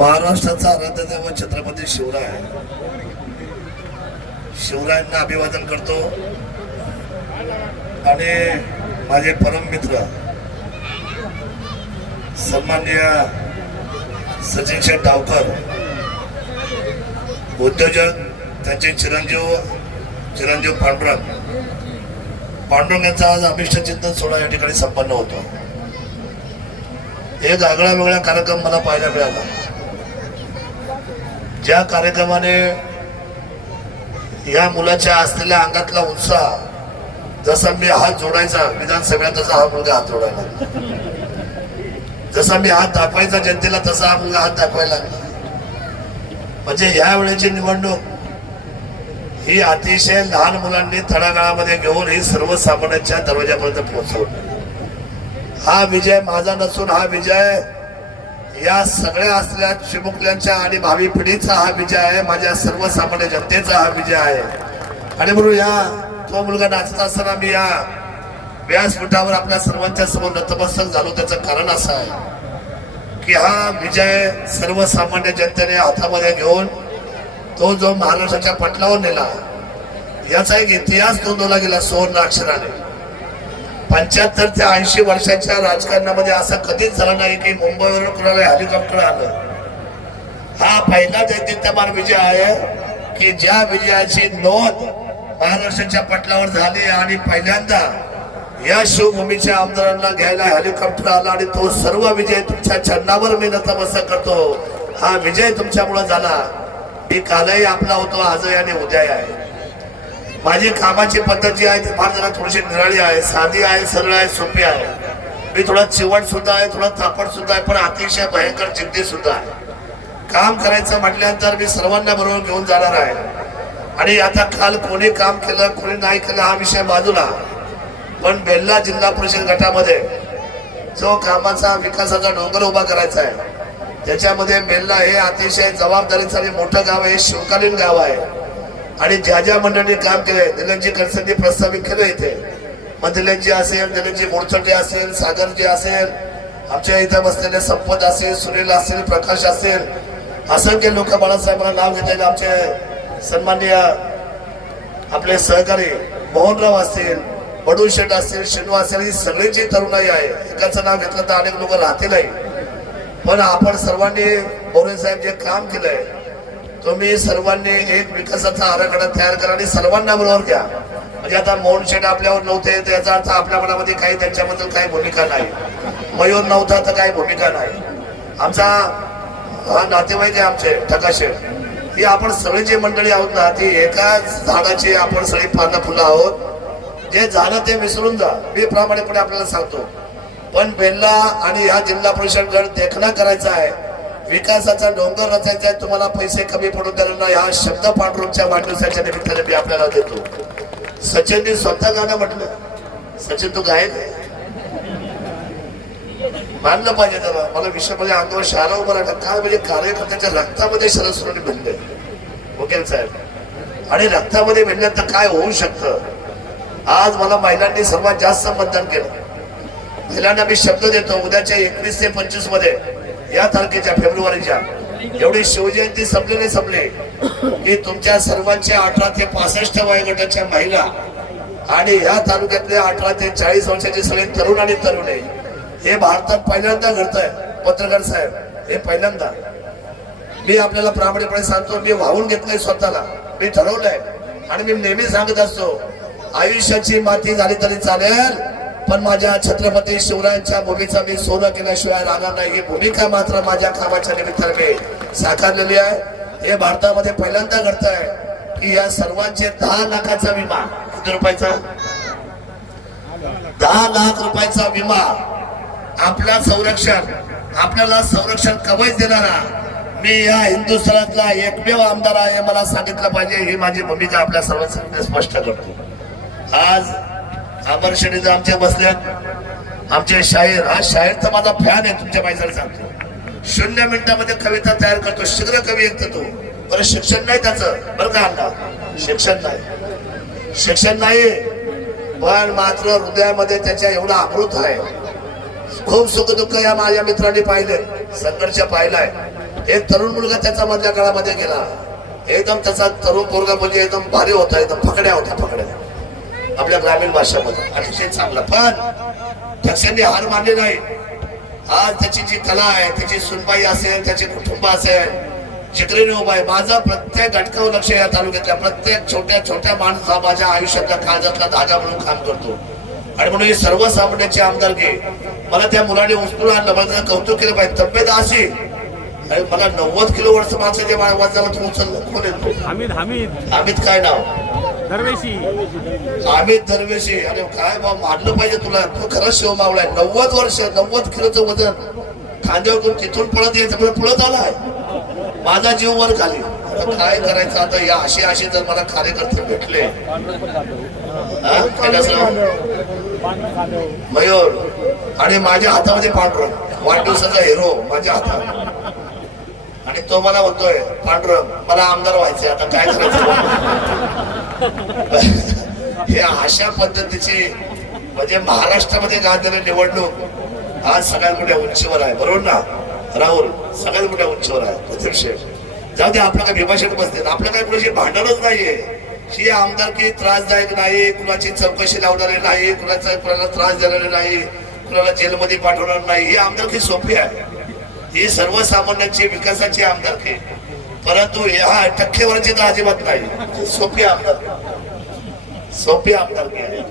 महाराष्ट्राचा आराध्यदेव छत्रपती शिवराय. शिवरायांना अभिवादन करतो. आणि माझे परम मित्र सन्माननीय सचिन शेठ डावकर उद्योजक त्यांचे चिरंजीव चिरंजीव पांडुरंग. पांडुरंग यांचा आज अभिष्ट चिंतन सोहळा या ठिकाणी संपन्न होतो. एक आगळा वेगळा कार्यक्रम मला पाहायला मिळाला. ज्या कार्यक्रमाने या मुलाच्या असलेल्या अंगातला उत्साह जसा मी हात जोडायचा विधानसभेला तसा हा मुलगा हात जोडायला लागला. जसा मी हात दाखवायचा जनतेला तसा हा मुलगा हात दाखवायला लागला म्हणजे या वेळेची निवडणूक ही अतिशय लहान मुलांनी तळागाळामध्ये घेऊन ही सर्वसामान्यांच्या दरवाजापर्यंत पोहोचवली हा विजय माझा नसून हा विजय या सगळ्या असल्या चिमुकल्यांच्या आणि भावी पिढीचा हा विजय आहे. माझ्या सर्वसामान्य जनतेचा हा विजय आहे. आणि म्हणून या तो मुलगा नाचत असताना मी या व्यासपीठावर आपल्या सर्वांच्या समोर नतमस्तक झालो. त्याचं कारण असं आहे की हा विजय सर्वसामान्य जनतेने हातामध्ये घेऊन तो जो महाराष्ट्राच्या पटलावर नेला याचा एक इतिहास नोंदवला गेला सुवर्ण अक्षराने. पंच्याहत्तर ते ऐंशी वर्षाच्या राजकारणामध्ये असं कधीच झालं नाही की मुंबईवरून कुणाला हेलिकॉप्टर आलं. हा पहिला दैदित्यमान विजय आहे की ज्या विजयाची नोंद महाराष्ट्राच्या पटलावर झाली आणि पहिल्यांदा या शिवभूमीच्या आमदारांना घ्यायला हेलिकॉप्टर आला आणि तो सर्व विजय तुमच्या चरणावर मी नतमस्तक करतो. हा विजय तुमच्यामुळे झाला. मी कालही आपला होतो आजही आणि उद्याही आहे. माझी कामाची पद्धत जी आहे ती फार जरा थोडीशी निराळी आहे साधी आहे सरळ आहे सोपी आहे. मी थोडा चिवट सुद्धा आहे थोडा तापट सुद्धा आहे पण अतिशय भयंकर जिद्दी सुद्धा आहे. काम करायचं म्हटल्यानंतर मी सर्वांना बरोबर घेऊन जाणार आहे. आणि आता काल कोणी काम केलं कोणी नाही केलं हा विषय बाजूला. पण बेल्ला जिल्हा परिषद गटामध्ये जो कामाचा विकासाचा डोंगर उभा करायचा आहे त्याच्यामध्ये बेल्ला हे अतिशय जबाबदारीचं आणि मोठं गाव आहे शिवकालीन गाव आहे. आणि ज्या ज्या मंडळींनी काम केलंय दिलनजी कणसांनी प्रस्तावित केलं इथे. मग असेल दिलनजी मोडचटे असेल सागरजी असेल आमच्या इथे बसलेले संपत असेल सुनील असेल प्रकाश असेल असंख्य लोक बाळासाहेबांना नाव घेतलेले आमचे सन्माननीय आपले सहकारी मोहनराव असतील बडू शेठ असतील शिनू असेल ही सगळीची तरुणाई आहे. एकाचं नाव घेतलं तर अनेक लोक राहतीलही. पण आपण सर्वांनी बोरे साहेब जे काम केलंय तुम्ही सर्वांनी एक विकासाचा आराखडा तयार करा आणि सर्वांना बरोबर घ्या. म्हणजे आता मोहनशेड आपल्यावर नव्हते त्याचा अर्थ आपल्या मनामध्ये काही त्यांच्याबद्दल काही भूमिका नाही. मयूर नव्हता तर काही भूमिका नाही. आमचा हा नातेवाईक आहे आमचे ठकाशेठ ही आपण सगळी जी मंडळी आहोत ना ती एकाच झाडाची आपण सगळी पानं फुलं आहोत. जे झालं ते विसरून जा. मी प्रामाणिकपणे आपल्याला सांगतो. पण बेल्ला आणि ह्या जिल्हा परिषद गट देखणा करायचा आहे. विकासाचा डोंगर रचायचा आहे तुम्हाला पैसे कमी पडून देणार नाही. हा शब्द पांडुरंगच्या वाढदिवसाच्या निमित्ताने मी आपल्याला देतो. सचिनने स्वतः गाणं म्हटलं. सचिन तू गायक आहे मानलं पाहिजे त्याला. मला विषय म्हणजे अंगावर शाळा उभा राहिलं. काय म्हणजे कार्यकर्त्याच्या रक्तामध्ये सरस्वती भिडले. वकील साहेब. आणि रक्तामध्ये भिडल्यानंतर काय होऊ शकतं? आज मला महिलांनी सर्वात जास्त मतदान केलं. महिलांना मी शब्द देतो. उद्याच्या एकवीस ते पंचवीसमध्ये या तारखेच्या फेब्रुवारीच्या. एवढी शिवजयंती संपली नाही संपले. की तुमच्या सर्वांच्या अठरा ते पासष्ट वयोगटाच्या महिला आणि या तालुक्यातले अठरा ते चाळीस वर्षाचे सगळे तरुण आणि तरुणी हे भारतात पहिल्यांदा घडतंय. पत्रकार साहेब हे पहिल्यांदा. मी आपल्याला प्रामाणिकपणे सांगतो मी वाहून घेतलंय स्वतःला. मी ठरवलंय. आणि मी नेहमी सांगत असतो आयुष्याची माती झाली तरी चालेल पण माझ्या छत्रपती शिवरायांच्या भूमीचा मी सोनं केल्याशिवाय राहणार नाही. ही भूमिका मात्र माझ्या कामाच्या निमित्ताने मी साकारलेली आहे. हे भारतामध्ये पहिल्यांदा घडत आहे की या सर्वांचे दहा लाखाचा विमा किती रुपयाचा? दहा लाख रुपयाचा विमा आपला संरक्षण आपल्याला संरक्षण कवच देणारा मी या हिंदुस्थानातला एकमेव आमदार आहे मला सांगितलं पाहिजे. ही माझी भूमिका आपल्या सर्वांसाठी स्पष्ट करतो. आज अमर शेडीज आमच्या बसल्यात आमचे शाहीर हा शाहीरचा माझा फॅन आहे तुमच्या माहिती सांगतो. शून्य मिनिटामध्ये कविता तयार करतो शीघ्र कवी एक तो. बरं शिक्षण नाही त्याचं बरं का अण्णा? शिक्षण नाही. शिक्षण नाही पण मात्र हृदयामध्ये त्याच्या एवढा अमृत आहे. खूप सुख दुःख या माझ्या मित्रांनी पाहिले संघर्ष पाहिलाय. एक तरुण मुलगा त्याचा मधल्या काळामध्ये गेला. एकदम त्याचा तरुण पोरगा म्हणजे एकदम भारी होता एकदम फकड्या होत्या फकड्या. आपल्या ग्रामीण भाषेमध्ये. अतिशय चांगला. पण ठक्षांनी हार मानले नाही. आज त्याची जी कला आहे त्याची सुनबाई असेल त्याचे कुटुंब असेल चित्रीने उभा आहे माझा प्रत्येक घटकावर लक्ष या तालुक्यातल्या. प्रत्येक छोट्या छोट्या माणूस हा माझ्या आयुष्यातला काळजातला धागा म्हणून काम करतो. आणि म्हणून ही सर्वसामान्याची आमदारकी मला त्या मुलाने उचलून आणलं. मला त्याचं कौतुक केलं पाहिजे. तब्येत अशी. आणि मला नव्वद किलो वर्ष माणसाच्या वजनाला तू उचललं कोण येतो? हमीद हमीद. अमित काय नाव? दरवेशी. अमित दरवेशी. अरे काय बा मानलं पाहिजे तुला. तू खरंच शिव मावळा नव्वद वर्ष नव्वद किलोचं वजन. खांद्यावर तिथून पळत यायचं पळत आलाय. माझा जीव वर खाली. काय करायचं आता? या अशी असे जर मला कार्यकर्ते भेटले. मयूर. आणि माझ्या हातामध्ये पांडुरंग. वाढदिवसाचा हिरो माझ्या हातात. आणि तो मला म्हणतोय पांढरं मला आमदार व्हायचंय. आता काय करायचं? हे अशा पद्धतीची म्हणजे महाराष्ट्रामध्ये गाजलेली निवडणूक आज सगळ्यात मोठ्या उंचीवर आहे. बरोबर ना? राहुल सगळ्यात मोठ्या उंचीवर आहे. प्रथम शेठ जाऊ दे आपलं काय विभाषण बसते. आपलं काय कुणाशी भांडणच नाहीये. ही आमदारकी त्रासदायक नाही कुणाची चौकशी लावणारी नाही कुणाचा कुणाला त्रास देणारी नाही कुणाला जेलमध्ये पाठवणार नाही. ही आमदारकी सोपी आहे. ही सर्वसामान्यांची विकासाची आमदारकी परंतु ह्या टक्केवरची तर अजिबात नाही. सोपी आमदार. सोपी आमदारकी आहे.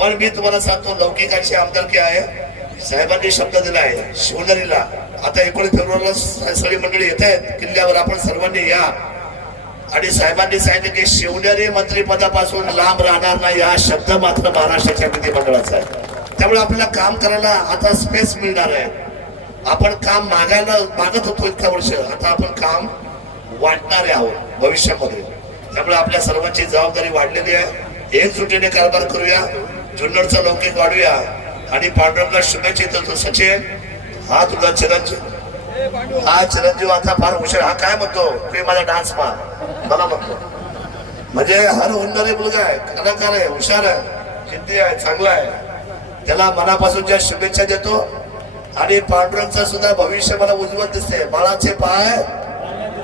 पण मी तुम्हाला सांगतो लौकिकांची आमदारकी आहे. साहेबांनी शब्द दिला आहे. शिवनेरीला. आता एकोणीस फेब्रुवारीला सगळी मंडळी येत आहेत. किल्ल्यावर आपण सर्वांनी या. आणि साहेबांनी सांगितलं की शिवनेरी मंत्रिपदापासून लांब राहणार नाही हा शब्द मात्र महाराष्ट्राच्या विधिमंडळाचा आहे. त्यामुळे आपल्याला काम करायला आता स्पेस मिळणार आहे. आपण काम मागायला मागत होतो इतक्या वर्ष. आता आपण काम वाटणारे आहोत भविष्यामध्ये. त्यामुळे आपल्या सर्वांची जबाबदारी वाढलेली आहे. एकजुटीने कारभार करूया. जुन्नरचा लौकिक वाढूया. आणि पांडुरंगला शुभेच्छा देतो सचिन. हा तुझा चिरंजीव. हा चिरंजीव आता फार हुशार. हा काय म्हणतो? तुम्ही माझा डान्स मा मला म्हणतो. म्हणजे हर होणारे मुलगा आहे. कलाकार आहे हुशार आहे जिद्दी आहे चांगला आहे. त्याला मनापासूनच्या शुभेच्छा देतो. आणि पांडुरंगचा सुद्धा भविष्य मला उज्ज्वल दिसते बाळाचे पाय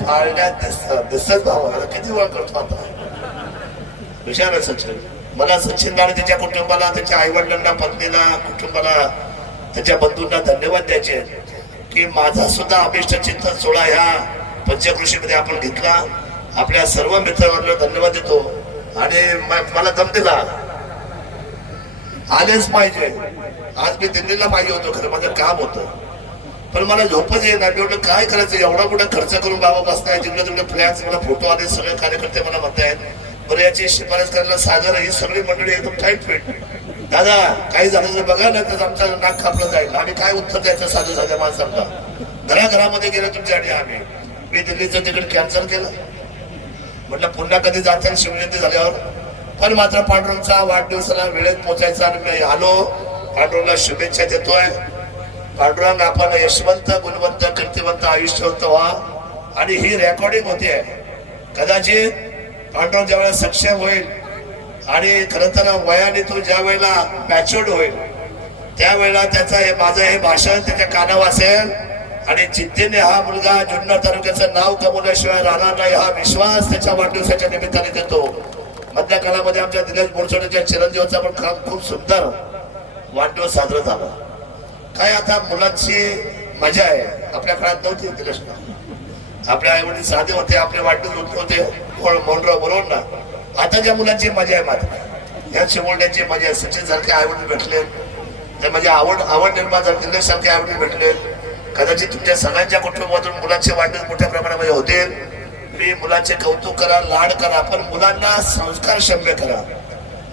पाळण्यात दिसतात. दिसत भाऊ किती वेळ करतो आता? सचिन. मला सचिन आणि त्याच्या कुटुंबाला त्याच्या आई वडिलांना पत्नीला कुटुंबाला त्याच्या बंधूंना धन्यवाद द्यायचे की माझा सुद्धा अभिष्ट चिंतन सोहळा ह्या पंचकृषीमध्ये आपण घेतला. आपल्या सर्व मित्रांना धन्यवाद देतो. आणि मला दम दिला. आलेच पाहिजे. आज मी दिल्लीला पाहिजे होतो खरं माझं काम होतं. पण मला झोपच येत नाही. म्हटलं काय करायचं? एवढा मोठा खर्च करून बाबा बसताय तिकडे तिकडे फ्लॅक्स मला फोटो आले सगळे कार्यकर्ते मला म्हणतायत बरं याची शिफारस करायला सागर ही सगळी मंडळी एकदम टाईट फिट दादा काही झालं तर बघा ना तर आमचं नाक कापलं जाईल. आम्ही काय उत्तर द्यायचं साधं साध्या माणसांना? घराघरामध्ये गेलो आणि आम्ही. मी दिल्लीचं तिकीट कॅन्सल केलं. म्हटलं पुन्हा कधी जाता शिवजयंती झाल्यावर. पण मात्र पांडुरंगचा वाढदिवसाला वेळेत पोचायचा आणि मी आलो. पांडुरंगला शुभेच्छा देतोय. पांडुरंग आपण यशवंत गुणवंत कीर्तिवंत आयुष्य व्हा. आणि ही रेकॉर्डिंग होते. कदाचित पांडुरंग ज्यावेळेला सक्षम होईल आणि खर तर वयाने तो ज्या वेळेला मॅच्युअर्ड होईल त्यावेळेला त्याचा हे माझं हे भाषण त्याच्या कानावर असेल. आणि जिद्दीने हा मुलगा जुन्नर तालुक्याचं नाव कमवल्याशिवाय राहणार नाही हा विश्वास त्याच्या वाढदिवसाच्या निमित्ताने देतो. मधल्या काळामध्ये आमच्या दिनेश बोरसोडेच्या चिरंजीवाचा पण काम खूप सुंदर वाढदिवस साजरा झाला. काय आता मुलांची मजा आहे? आपल्या काळात नव्हती होती ना आपल्या आई वडील साधे होते आपले वाढदिवस लोक होते. मोहनराव बरोबर ना. आता ज्या मुलांची मजा आहे मात्र. या चिमोड्यांची मजा आहे. सचिन सारखे आई वडील भेटले. तर म्हणजे आवड आवड निर्माण झाली. दिनेश सारखे आई वडील भेटले. कदाचित तुमच्या सगळ्यांच्या कुटुंबातून मुलांचे वाढदिवस मोठ्या प्रमाणामध्ये होतील मी मुलांचे कौतुक करा लाड करा पण मुलांना संस्कार शम्य करा.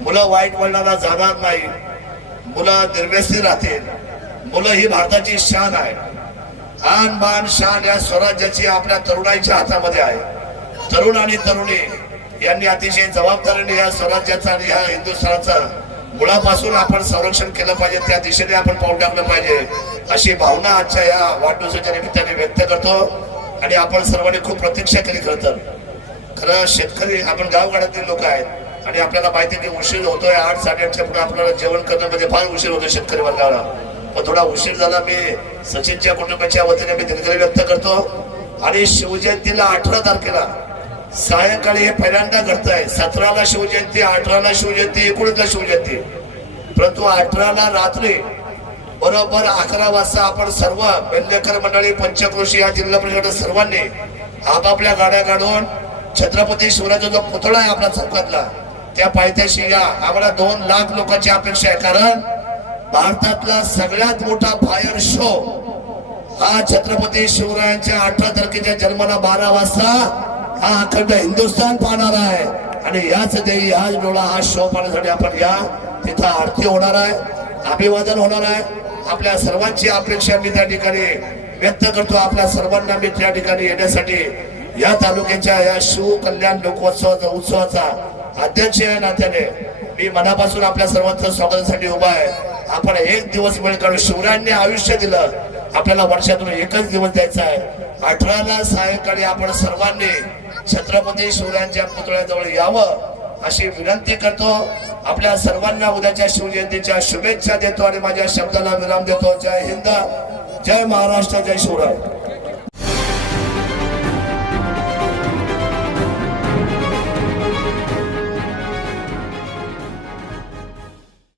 मुलं वाईट वळणाला जाणार नाही. मुलं निर्व्यस्ती राहतील. मुलं ही भारताची शान आहे. आन बान शान या स्वराज्याची आपल्या तरुणाईच्या हातामध्ये आहे. तरुण आणि तरुणी यांनी अतिशय जबाबदारीने या स्वराज्याचा आणि या हिंदुस्थानाचा मुळापासून आपण संरक्षण केलं पाहिजे त्या दिशेने आपण पाऊल टाकलं पाहिजे अशी भावना आजच्या या वाढदिवसाच्या निमित्ताने व्यक्त करतो आणि आपण सर्वांनी खूप प्रतीक्षा केली खरं तर. खरं शेतकरी आपण गावगाड्यातील लोक आहेत आणि आपल्याला माहिती की उशीर होतोय आठ साडेआठच्या पुढे आपल्याला जेवण करण्यामध्ये फार उशीर होतो शेतकरी वर्गाला. थोडा उशीर झाला मी सचिनच्या कुटुंबाच्या वतीने मी दिलगिरी व्यक्त करतो. आणि शिवजयंतीला अठरा तारखेला सायंकाळी हे पहिल्यांदा घडत आहे सतराला शिवजयंती अठराला शिवजयंती एकोणीसला शिवजयंती. परंतु अठराला रात्री बरोबर अकरा वाजता आपण सर्व बेल्लेकर मंडळी पंचक्रोशी या जिल्हा परिषद सर्वांनी आपापल्या गाड्या काढून छत्रपती शिवराजा जो पुतळा आहे आपल्या चौकातला त्या पायथ्याशी या. आम्हाला दोन लाख लोकांची अपेक्षा आहे. कारण भारतातला सगळ्यात मोठा फायर शो हा छत्रपती शिवरायांच्या अठरा तारखेच्या जन्माला बारा वाजता हा अखंड हिंदुस्थान पाहणार आहे. आणि याच देवी हाच डोळा हा शो पाहण्यासाठी आपण या. तिथं आरती होणार आहे अभिवादन होणार आहे. आपल्या सर्वांची अपेक्षा मी त्या ठिकाणी व्यक्त करतो. आपल्या सर्वांना मी त्या ठिकाणी येण्यासाठी या तालुक्याच्या या शिव कल्याण लोकोत्सवाचा उत्सवाचा अध्यक्ष या नात्याने. मी मनापासून आपल्या सर्वांचं स्वागतासाठी उभा आहे. आपण एक दिवस वेळ काढून शिवरायांनी आयुष्य दिलं. आपल्याला वर्षातून एकच दिवस द्यायचा आहे. अठराला सायंकाळी आपण सर्वांनी छत्रपती शिवरायांच्या पुतळ्याजवळ यावं अशी विनंती करतो. आपल्या सर्वांना उद्याच्या शिवजयंतीच्या शुभेच्छा देतो आणि माझ्या शब्दाला विराम देतो. जय हिंद. जय महाराष्ट्र. जय शिवराय.